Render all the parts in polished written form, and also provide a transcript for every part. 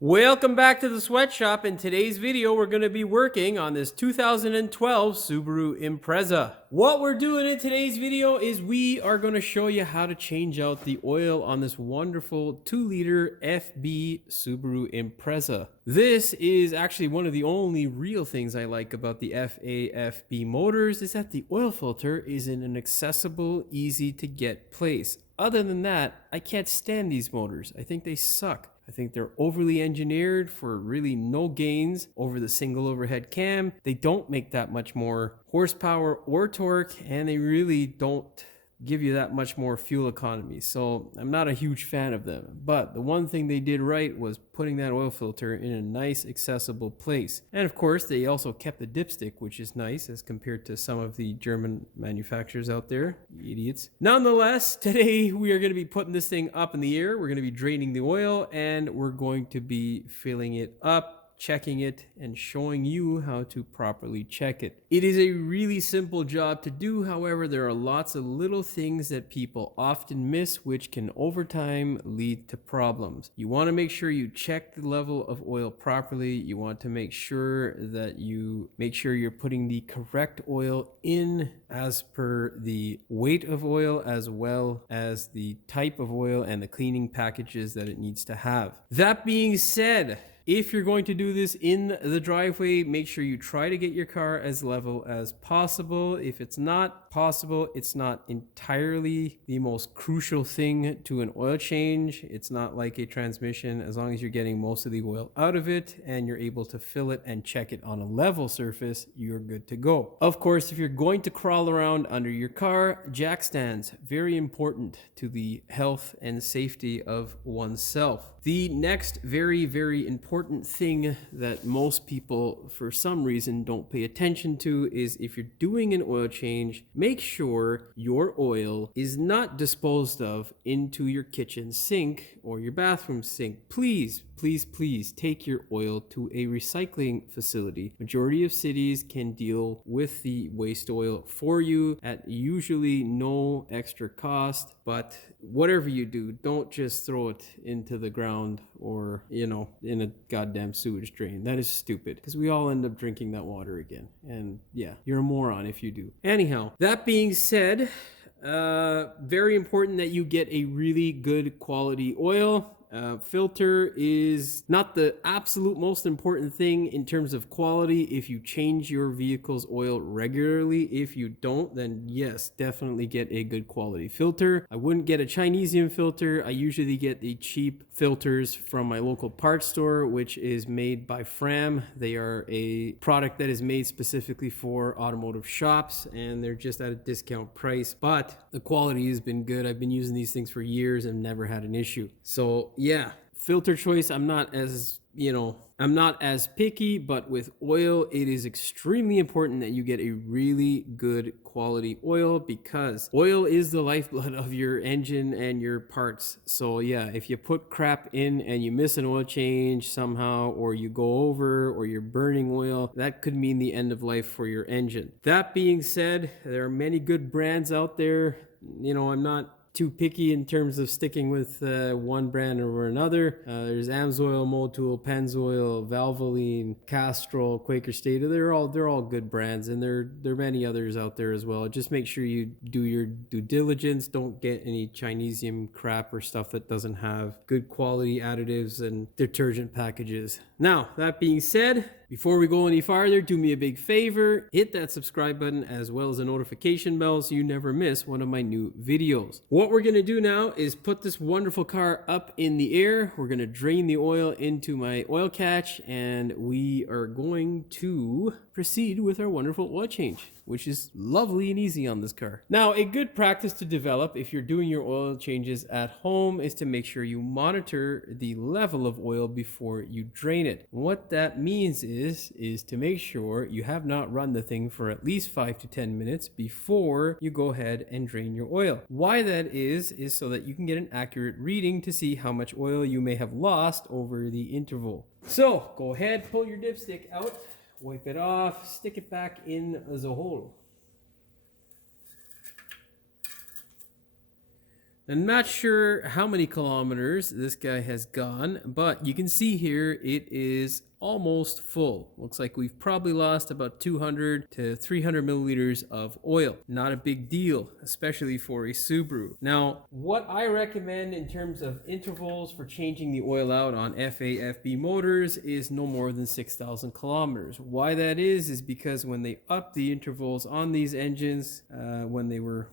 Welcome back to the sweatshop. In today's video, we're going to be working on this 2012 Subaru Impreza. What we're doing in today's video is we are going to show you how to change out the oil on this wonderful 2-liter FB Subaru Impreza. This is actually one of the only real things I like about the FB motors is that the oil filter is in an accessible, easy to get place. Other than that, I can't stand these motors. I think they suck. I think they're overly engineered for really no gains over the single overhead cam. They don't make that much more horsepower or torque, and they really don't give you that much more fuel economy. So I'm not a huge fan of them. But the one thing they did right was putting that oil filter in a nice accessible place. And of course, they also kept the dipstick, which is nice as compared to some of the German manufacturers out there. You idiots. Nonetheless, today we are going to be putting this thing up in the air. We're going to be draining the oil and we're going to be filling it up, checking it, and showing you how to properly check it. It is a really simple job to do. However, there are lots of little things that people often miss, which can over time lead to problems. You want to make sure you check the level of oil properly. You want to make sure that you're putting the correct oil in as per the weight of oil, as well as the type of oil and the cleaning packages that it needs to have. That being said, if you're going to do this in the driveway, make sure you try to get your car as level as possible. If it's not possible, it's not entirely the most crucial thing to an oil change. It's not like a transmission. As long as you're getting most of the oil out of it and you're able to fill it and check it on a level surface, you're good to go. Of course, if you're going to crawl around under your car, jack stands, very important to the health and safety of oneself. The next very, very important thing that most people for some reason don't pay attention to is if you're doing an oil change, make sure your oil is not disposed of into your kitchen sink or your bathroom sink. Please take your oil to a recycling facility. Majority of cities can deal with the waste oil for you at usually no extra cost, but whatever you do, don't just throw it into the ground or, in a goddamn sewage drain. That is stupid because we all end up drinking that water again. And yeah, you're a moron if you do. Anyhow, that being said, very important that you get a really good quality oil. Filter is not the absolute most important thing in terms of quality if you change your vehicle's oil regularly. If you don't, then yes, definitely get a good quality filter. I wouldn't get a Chinesium filter. I usually get the cheap filters from my local parts store, which is made by Fram. They are a product that is made specifically for automotive shops, and they're just at a discount price, but the quality has been good. I've been using these things for years and never had an issue. So yeah, filter choice, I'm not as picky, but with oil, it is extremely important that you get a really good quality oil because oil is the lifeblood of your engine and your parts. So yeah, if you put crap in and you miss an oil change somehow, or you go over, or you're burning oil, that could mean the end of life for your engine. That being said, there are many good brands out there. I'm not too picky in terms of sticking with one brand over another. There's Amsoil, Motul, Pennzoil, Valvoline, Castrol, Quaker State. They're all good brands, and there are many others out there as well. Just make sure you do your due diligence. Don't get any Chinesium crap or stuff that doesn't have good quality additives and detergent packages. Now, that being said, before we go any farther, do me a big favor, hit that subscribe button as well as the notification bell so you never miss one of my new videos. What we're gonna do now is put this wonderful car up in the air. We're gonna drain the oil into my oil catch, and we are going to proceed with our wonderful oil change, which is lovely and easy on this car. Now, a good practice to develop if you're doing your oil changes at home is to make sure you monitor the level of oil before you drain it. What that means is to make sure you have not run the thing for at least 5 to 10 minutes before you go ahead and drain your oil. Why that is so that you can get an accurate reading to see how much oil you may have lost over the interval. So go ahead, pull your dipstick out, wipe it off, stick it back in the hole. I'm not sure how many kilometers this guy has gone, but you can see here it is almost full. Looks like we've probably lost about 200 to 300 milliliters of oil. Not a big deal, especially for a Subaru. Now, what I recommend in terms of intervals for changing the oil out on FA/FB motors is no more than 6,000 kilometers. Why that is because when they upped the intervals on these engines, when they were,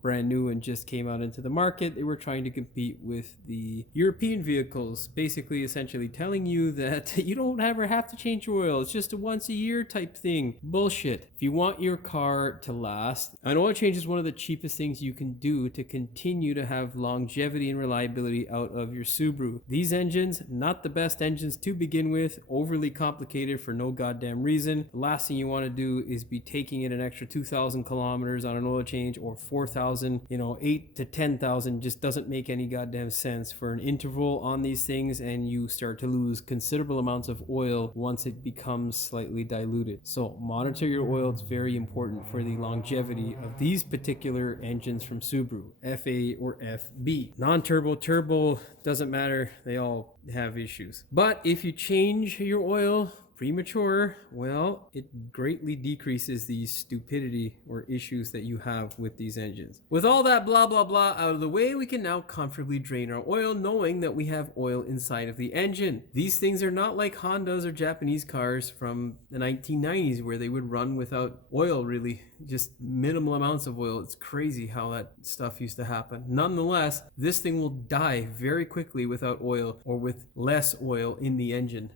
brand new and just came out into the market, they were trying to compete with the European vehicles, basically essentially telling you that you don't ever have to change your oil. It's just a once a year type thing. Bullshit. If you want your car to last, an oil change is one of the cheapest things you can do to continue to have longevity and reliability out of your Subaru. These engines, not the best engines to begin with, overly complicated for no goddamn reason. The last thing you want to do is be taking in an extra 2,000 kilometers on an oil change, or 4,000, 8 to 10,000 just doesn't make any goddamn sense for an interval on these things, and you start to lose considerable amounts of oil once it becomes slightly diluted. So monitor your oil. It's very important for the longevity of these particular engines from Subaru, FA or FB. Non-turbo, turbo, doesn't matter. They all have issues. But if you change your oil premature, well, it greatly decreases the stupidity or issues that you have with these engines. With all that blah blah blah out of the way, we can now comfortably drain our oil knowing that we have oil inside of the engine. These things are not like Hondas or Japanese cars from the 1990s where they would run without oil, really, just minimal amounts of oil. It's crazy how that stuff used to happen. Nonetheless, this thing will die very quickly without oil, or with less oil in the engine.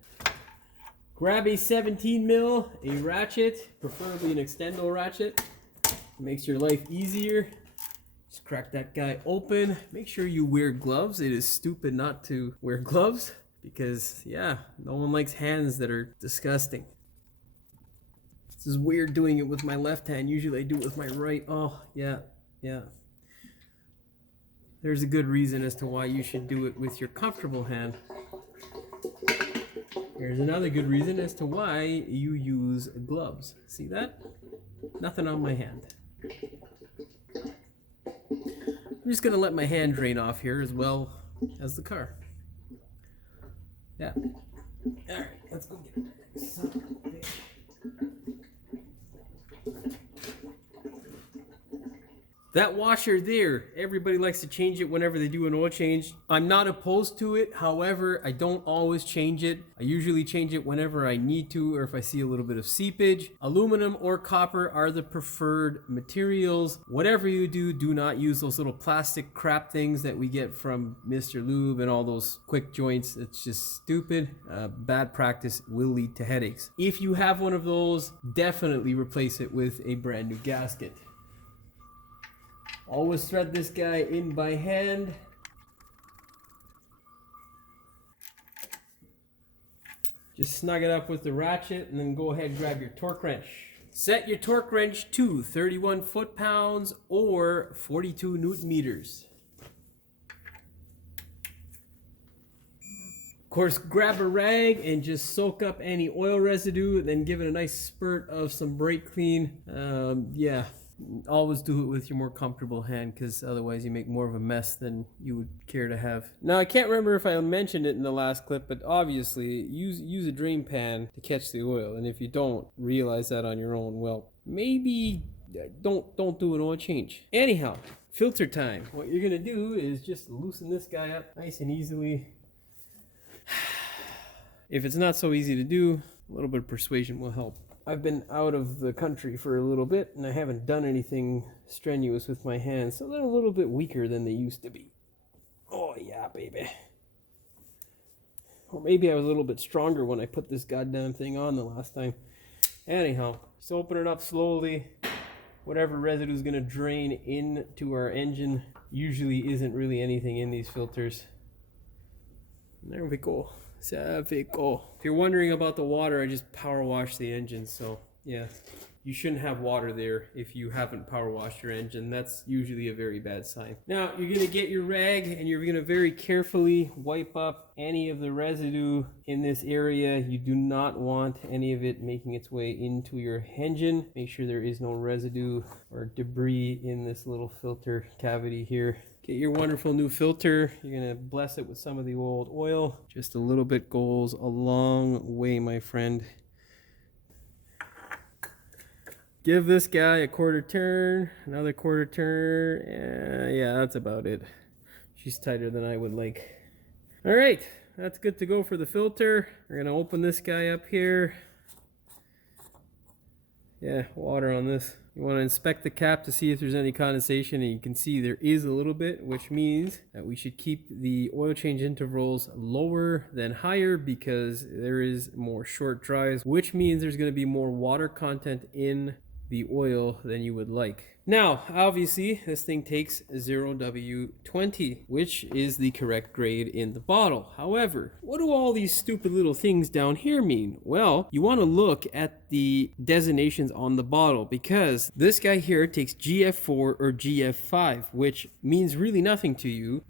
Grab a 17 mil, a ratchet, preferably an extendo ratchet. Makes your life easier. Just crack that guy open. Make sure you wear gloves. It is stupid not to wear gloves because, yeah, no one likes hands that are disgusting. This is weird doing it with my left hand. Usually I do it with my right. Oh, yeah. There's a good reason as to why you should do it with your comfortable hand. Here's another good reason as to why you use gloves. See that? Nothing on my hand. I'm just gonna let my hand drain off here as well as the car. Yeah. Alright, let's go get it. That washer there, everybody likes to change it whenever they do an oil change. I'm not opposed to it. However, I don't always change it. I usually change it whenever I need to, or if I see a little bit of seepage. Aluminum or copper are the preferred materials. Whatever you do, do not use those little plastic crap things that we get from Mr. Lube and all those quick joints. It's just stupid. Bad practice will lead to headaches. If you have one of those, definitely replace it with a brand new gasket. Always thread this guy in by hand. Just snug it up with the ratchet and then go ahead and grab your torque wrench. Set your torque wrench to 31 foot-pounds or 42 newton meters. Of course, grab a rag and just soak up any oil residue, then give it a nice spurt of some brake clean. Yeah. Always do it with your more comfortable hand, because otherwise you make more of a mess than you would care to have. Now, I can't remember if I mentioned it in the last clip, but obviously use a drain pan to catch the oil. And if you don't realize that on your own, well, maybe don't do an oil change. Anyhow, filter time. What you're gonna do is just loosen this guy up nice and easily. If it's not so easy to do, a little bit of persuasion will help. I've been out of the country for a little bit, and I haven't done anything strenuous with my hands, so they're a little bit weaker than they used to be. Oh yeah, baby. Or maybe I was a little bit stronger when I put this goddamn thing on the last time. Anyhow, just open it up slowly. Whatever residue is going to drain into our engine usually isn't really anything in these filters. There we go. If you're wondering about the water, I just power wash the engine, so yeah. you shouldn't have water there if you haven't power washed your engine. That's usually a very bad sign. Now you're gonna get your rag and you're gonna very carefully wipe up any of the residue in this area. You do not want any of it making its way into your engine. Make sure there is no residue or debris in this little filter cavity here. Get your wonderful new filter. You're gonna bless it with some of the old oil. Just a little bit goes a long way, my friend. Give this guy a quarter turn, another quarter turn. Yeah, that's about it. She's tighter than I would like. All right, that's good to go for the filter. We're gonna open this guy up here. Yeah, water on this. You want to inspect the cap to see if there's any condensation, and you can see there is a little bit, which means that we should keep the oil change intervals lower than higher because there is more short drives, which means there's going to be more water content in the oil than you would like. Now, obviously, this thing takes 0W20, which is the correct grade in the bottle. However, what do all these stupid little things down here mean? Well, you want to look at the designations on the bottle because this guy here takes GF4 or GF5, which means really nothing to you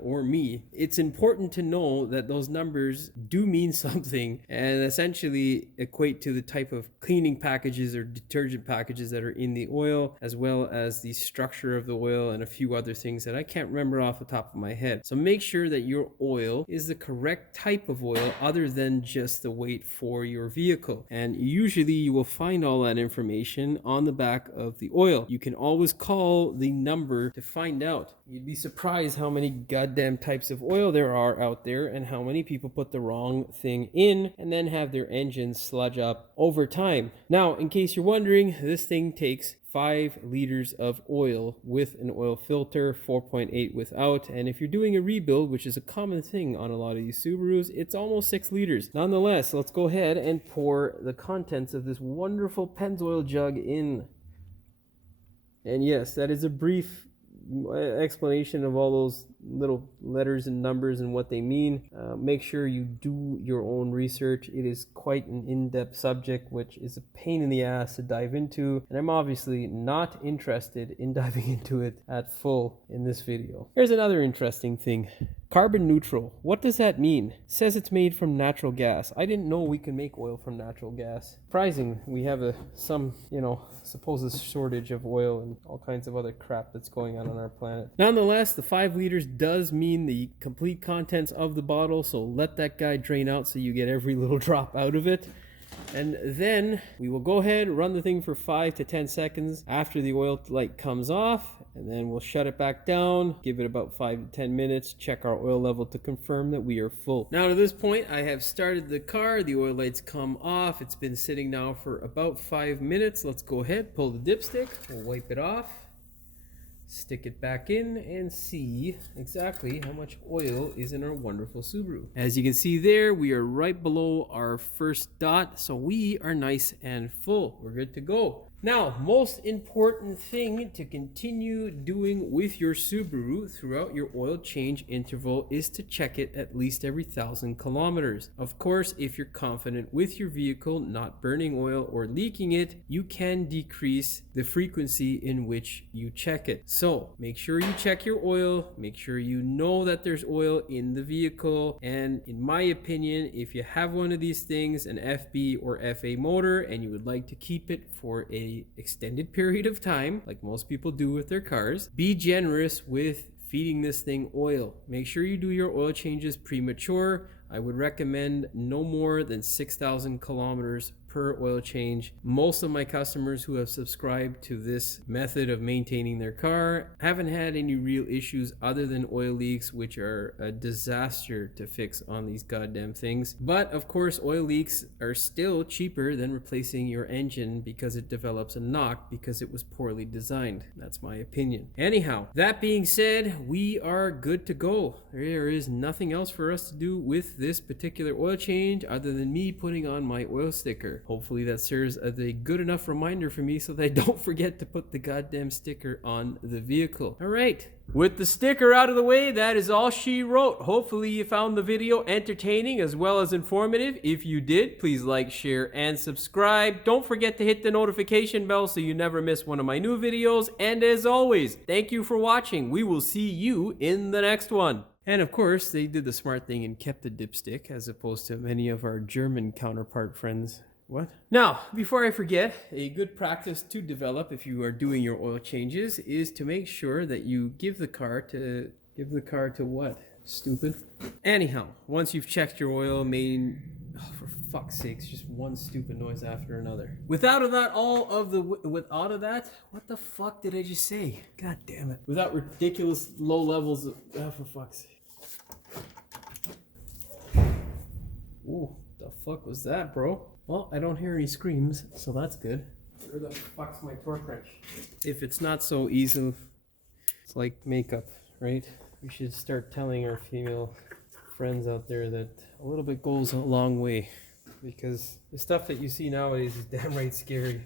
or me. It's important to know that those numbers do mean something and essentially equate to the type of cleaning packages or detergent packages that are in the oil, as well as the structure of the oil and a few other things that I can't remember off the top of my head. So make sure that your oil is the correct type of oil other than just the weight for your vehicle. And usually you will find all that information on the back of the oil. You can always call the number to find out. You'd be surprised how many goddamn types of oil there are out there and how many people put the wrong thing in and then have their engines sludge up over time. Now, in case you're wondering, this thing takes 5 liters of oil with an oil filter, 4.8 without. And if you're doing a rebuild, which is a common thing on a lot of these Subarus, it's almost 6 liters. Nonetheless, let's go ahead and pour the contents of this wonderful Pennzoil jug in. And yes, that is a brief explanation of all those little letters and numbers and what they mean. Make sure you do your own research. It is quite an in-depth subject, which is a pain in the ass to dive into, and I'm obviously not interested in diving into it at full in this video. Here's another interesting thing. Carbon neutral. What does that mean? It says it's made from natural gas. I didn't know we can make oil from natural gas. Surprising, we have some supposed shortage of oil and all kinds of other crap that's going on our planet. Nonetheless, the 5 liters does mean the complete contents of the bottle, so let that guy drain out so you get every little drop out of it. And then we will go ahead, run the thing for 5 to 10 seconds after the oil light comes off, and then we'll shut it back down, give it about 5 to 10 minutes, check our oil level to confirm that we are full. Now to this point, I have started the car, the oil lights come off, it's been sitting now for about 5 minutes. Let's go ahead, pull the dipstick, we'll wipe it off, stick it back in, and see exactly how much oil is in our wonderful Subaru. As you can see there, we are right below our first dot, so we are nice and full. We're good to go. Now, most important thing to continue doing with your Subaru throughout your oil change interval is to check it at least every 1,000 kilometers. Of course, if you're confident with your vehicle not burning oil or leaking it, you can decrease the frequency in which you check it. So make sure you check your oil, make sure you know that there's oil in the vehicle, and in my opinion, if you have one of these things, an FB or FA motor, and you would like to keep it for a extended period of time, like most people do with their cars, be generous with feeding this thing oil. Make sure you do your oil changes premature. I would recommend no more than 6,000 kilometers per oil change. Most of my customers who have subscribed to this method of maintaining their car haven't had any real issues other than oil leaks, which are a disaster to fix on these goddamn things. But of course, oil leaks are still cheaper than replacing your engine because it develops a knock because it was poorly designed. That's my opinion. Anyhow, that being said, we are good to go. There is nothing else for us to do with this particular oil change other than me putting on my oil sticker. Hopefully that serves as a good enough reminder for me so that I don't forget to put the goddamn sticker on the vehicle. All right. With the sticker out of the way, that is all she wrote. Hopefully you found the video entertaining as well as informative. If you did, please like, share, and subscribe. Don't forget to hit the notification bell so you never miss one of my new videos. And as always, thank you for watching. We will see you in the next one. And of course, they did the smart thing and kept the dipstick as opposed to many of our German counterpart friends. What? Now, before I forget, a good practice to develop if you are doing your oil changes is to make sure that you give the car to what? Stupid. Anyhow, once you've checked your oil, for fuck's sakes, just one stupid noise after another. Without of that, what the fuck did I just say? God damn it. Without ridiculous low levels of, for fuck's sake. Ooh, the fuck was that, bro? Well, I don't hear any screams, so that's good. Where the fuck's my torque wrench? If it's not so easy, it's like makeup, right? We should start telling our female friends out there that a little bit goes a long way, because the stuff that you see nowadays is damn right scary.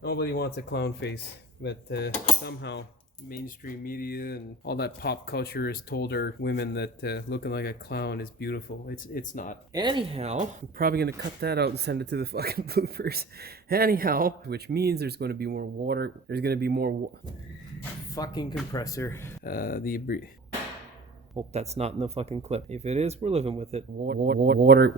Nobody wants a clown face, but somehow mainstream media and all that pop culture has told our women that looking like a clown is beautiful. It's not. Anyhow, I'm probably gonna cut that out and send it to the fucking bloopers. Anyhow, which means there's going to be more water. There's going to be more fucking compressor. Hope that's not in the fucking clip. If it is, we're living with it. Water.